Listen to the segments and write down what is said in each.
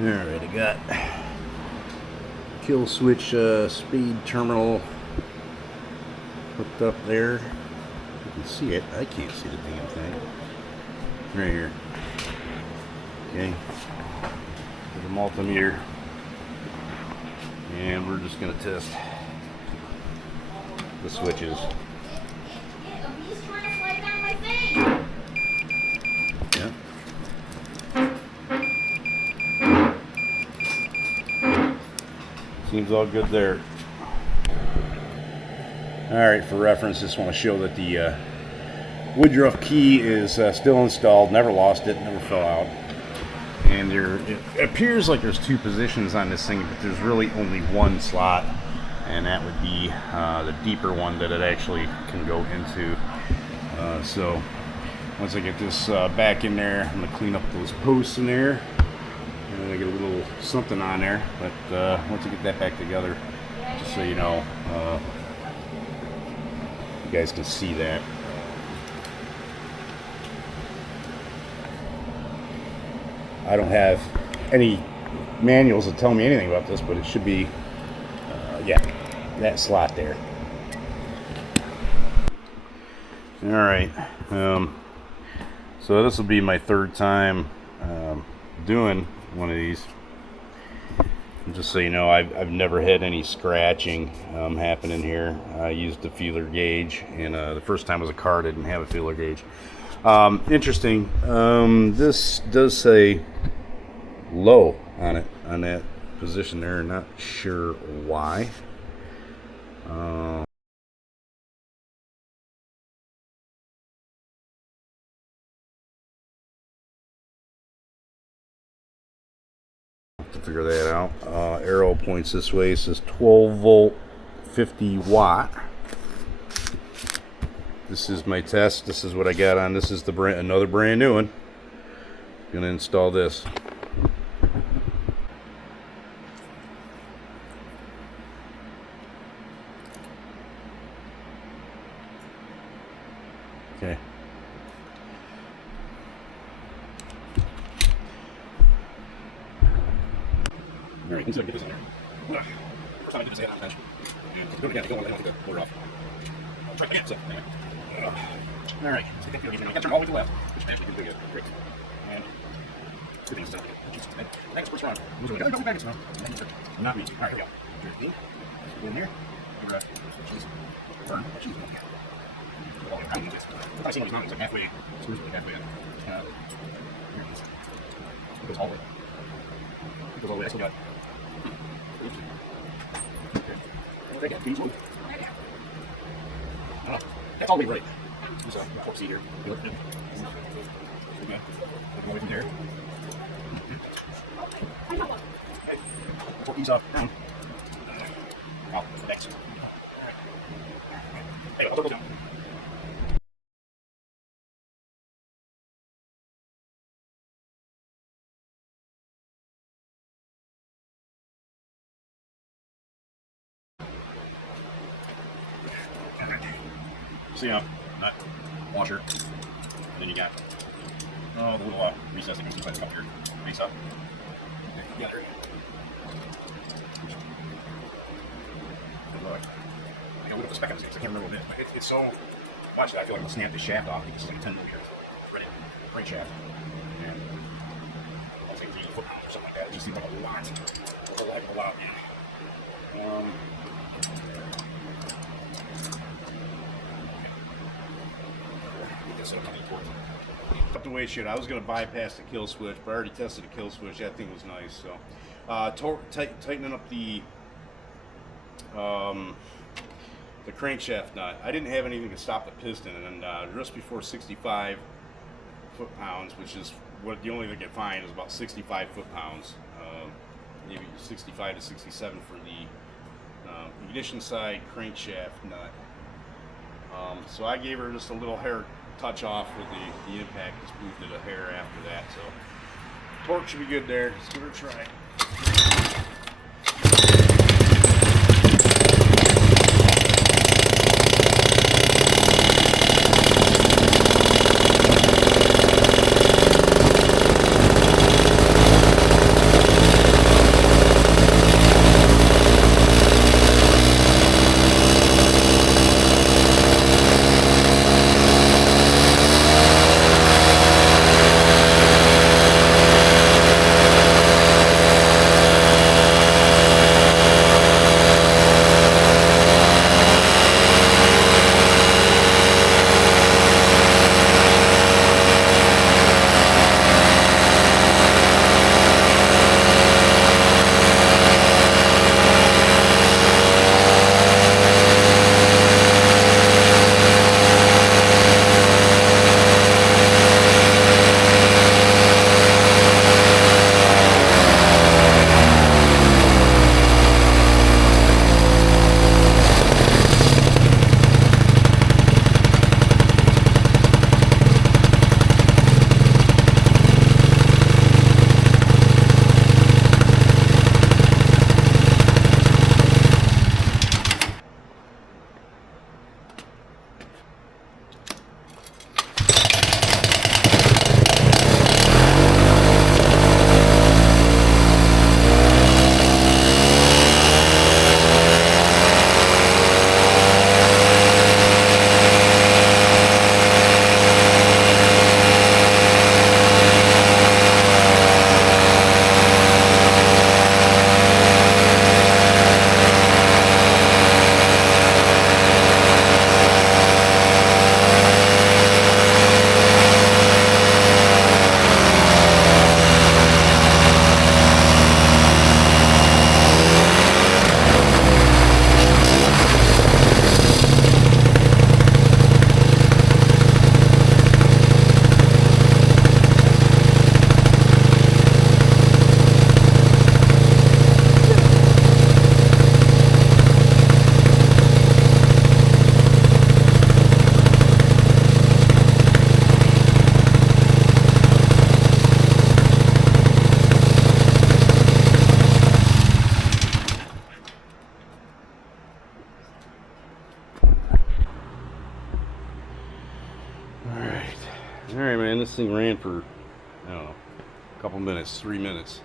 Alright, I got kill switch speed terminal hooked up there. You can see it. I can't see the damn thing. Right here. Okay. With the multimeter. And we're just going to test the switches. Yeah. Seems all good there. Alright, for reference, just want to show that the Woodruff key is still installed. Never lost it, never fell out. And it appears like there's two positions on this thing, but there's really only one slot, and that would be the deeper one that it actually can go into. So once I get this back in there, I'm going to clean up those posts in there, and I get a little something on there. But once I get that back together, just so you know, you guys can see that. I don't have any manuals that tell me anything about this, but it should be, yeah, that slot there. All right, so this will be my third time doing one of these. And just so you know, I've never had any scratching happening here. I used the feeler gauge, and the first time was a car didn't have a feeler gauge. Interesting. This does say low on it, on that position there. Not sure why. To figure that out. Arrow points this way. It says 12 volt, 50 watt. This is my test. This is what I got on. This is the another brand new one. Gonna install this. Okay. All right, let's get this on there. First time I did this, I had on bench. And do it again. I don't want to take the motor off. I'll try it again. So, anyway. All right, so I think we're going to turn all the way to the left, which actually is pretty good. Great. And two things. Next, switch around. Don't be back around. Not me. All right, here we go. Go in here. Cheese. Burn. Cheese. I've seen what he's on. It's like halfway. Screws like halfway in. Here it is. It goes all the way. It goes all the way. I still got. Okay. Please move. That's all the way right. There's a fork seat here. Good. Okay. All the way from there. Okay. Fork these up. Down. Oh, thanks. Hey, I'll double down. So, you know, nut, washer, and then you got the little recess that goes inside the cup here. Face up. Together. I got a little bit of spec on this because I can't remember what it is. It's so much that I feel like I'll snap this shaft off because it's like a 10mm threaded brake shaft. And I'll take 3 foot-pounds or something like that. It just seems like a lot. A whole heck of a lot, man. Up the way shit. I was going to bypass the kill switch, but I already tested the kill switch. That thing was nice. So, tightening up the crankshaft nut. I didn't have anything to stop the piston, and just before 65 foot-pounds, which is what the only thing I could find is about 65 foot-pounds, maybe 65 to 67 for the ignition side crankshaft nut. So I gave her just a little hair touch off with the impact, just moved it a hair after that. So torque should be good there. Let's give it a try. this thing ran for, I don't know, a couple minutes, 3 minutes.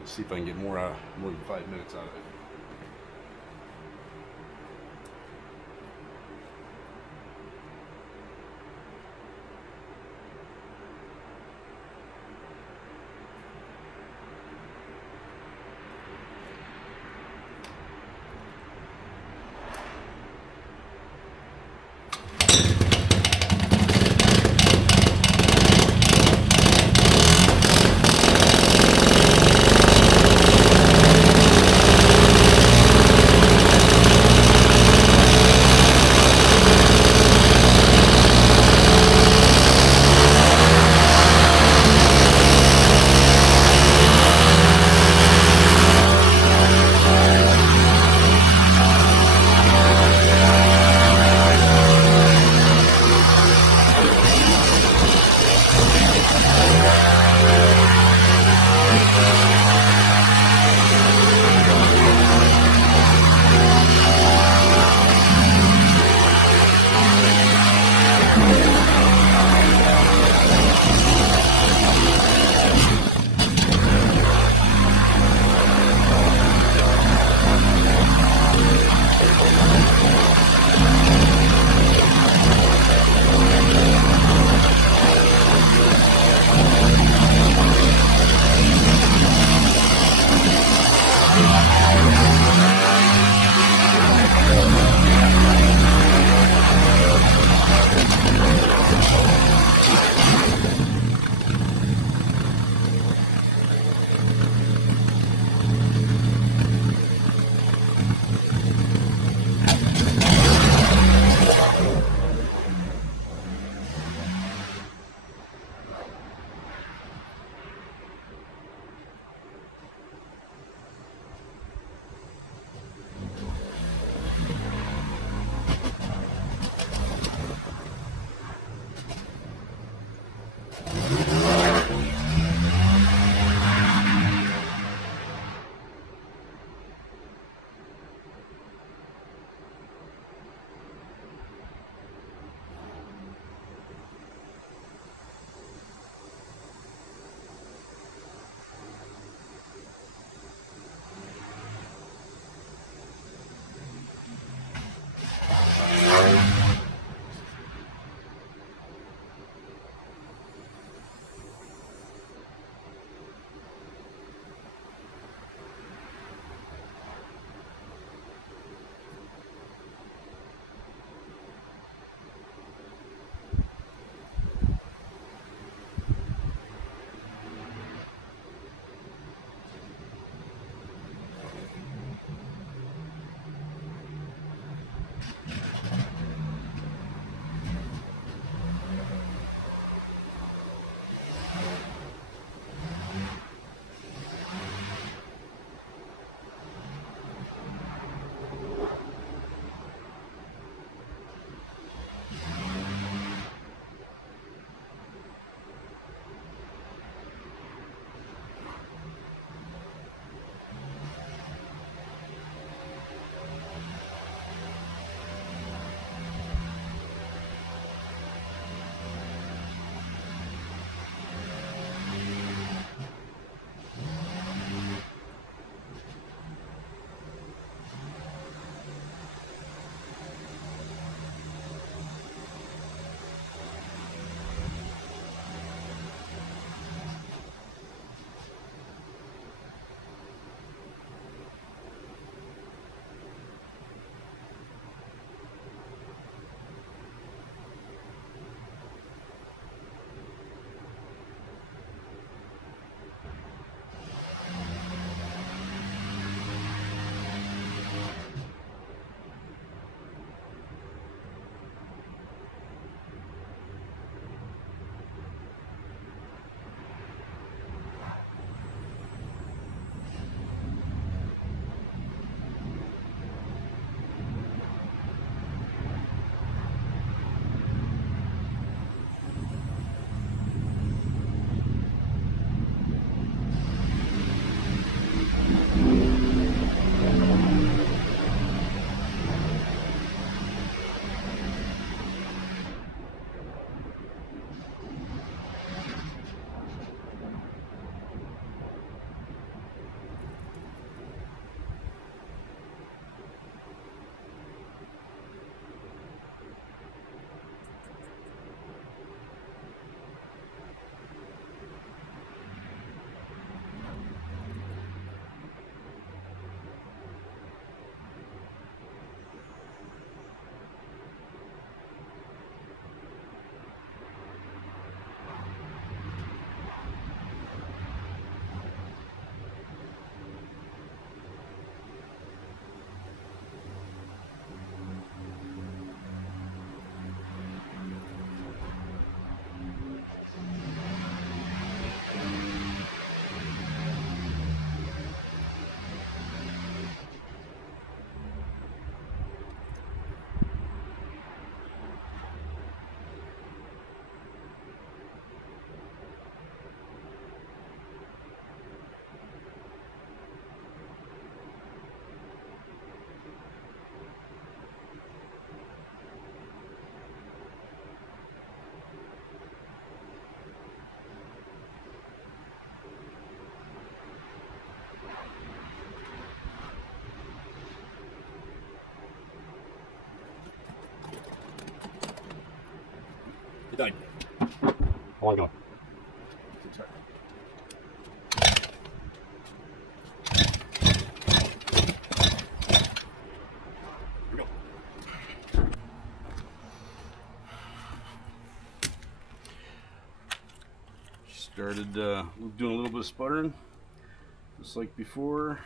Let's see if I can get more than 5 minutes out of it. Good. How long going? Started doing a little bit of sputtering, just like before.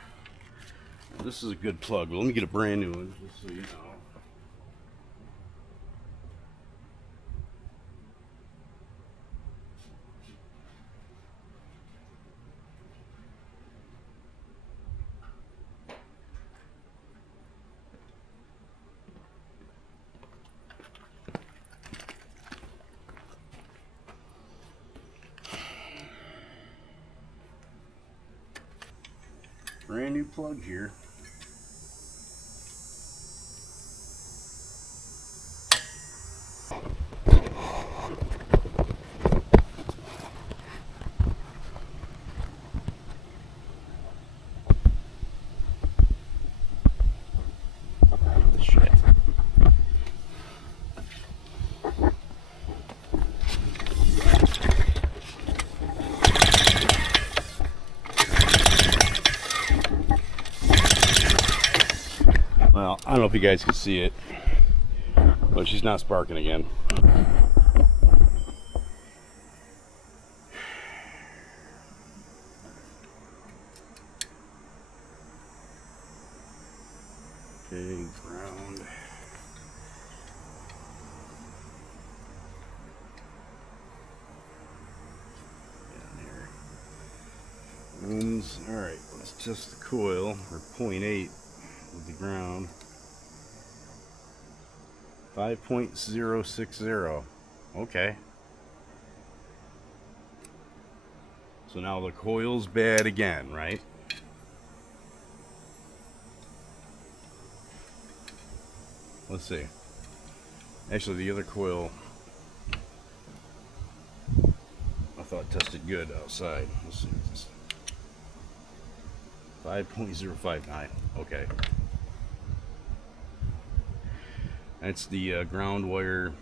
This is a good plug. Well, let me get a brand new one, just so you know. Brand new plug here. Shit. Well, I don't know if you guys can see it, but she's not sparking again. Okay, ground. Down here. Alright, let's test the coil, or 0.8 with the ground. 5.060. Okay. So now the coil's bad again, right? Let's see. Actually, the other coil, I thought tested good outside. Let's see what this. 5.059. Okay. That's the ground wire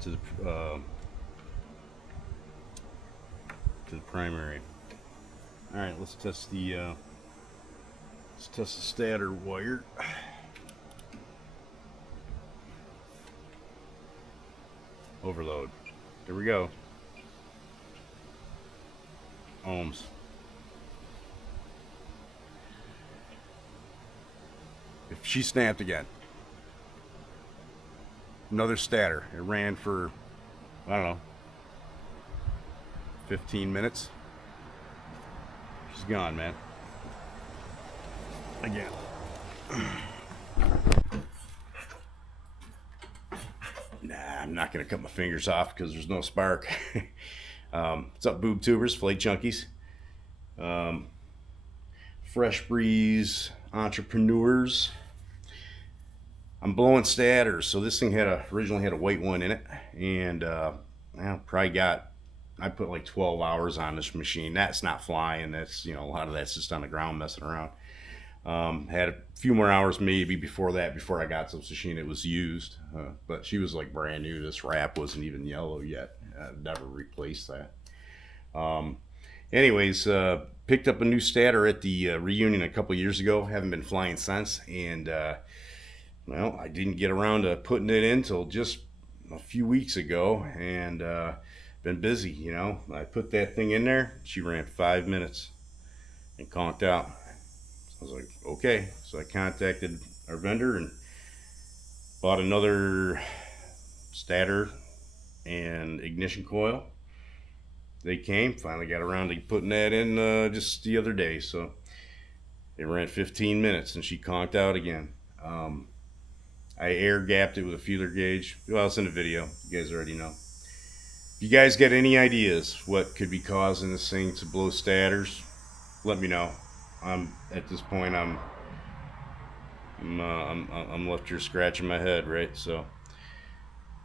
to the primary. All right, let's test the stator wire. Overload. There we go. Ohms. If she snapped again. Another stator. It ran for, I don't know, 15 minutes. She's gone, man. Again. Nah, I'm not gonna cut my fingers off because there's no spark. What's up, boob tubers, flake junkies? Fresh Breeze entrepreneurs. I'm blowing stators, so this thing originally had a white one in it, and I put like 12 hours on this machine. That's not flying. That's, you know, a lot of that's just on the ground messing around. Had a few more hours maybe before that, before I got to this machine. It was used, but she was like brand new. This wrap wasn't even yellow yet. I'd never replaced that. Anyways, picked up a new stator at the reunion a couple years ago. Haven't been flying since, and well, I didn't get around to putting it in till just a few weeks ago, and been busy, you know. I put that thing in there. She ran 5 minutes and conked out. I was like, okay. So I contacted our vendor and bought another stator and ignition coil. They came, finally got around to putting that in just the other day. So it ran 15 minutes and she conked out again. I air gapped it with a feeler gauge. Well, it's in the video. You guys already know. If you guys got any ideas what could be causing this thing to blow stators, let me know. At this point, I'm left here scratching my head, right? So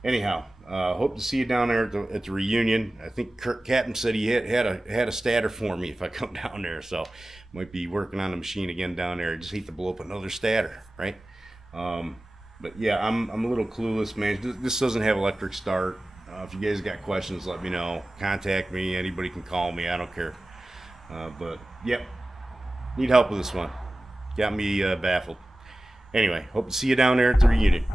anyhow, hope to see you down there at the reunion. I think Captain said he had a stator for me if I come down there, so might be working on the machine again down there. I just hate to blow up another stator, right? But yeah, I'm a little clueless, man. This doesn't have electric start. If you guys got questions, let me know. Contact me. Anybody can call me. I don't care. But yep, need help with this one. Got me baffled. Anyway, hope to see you down there at the reunion.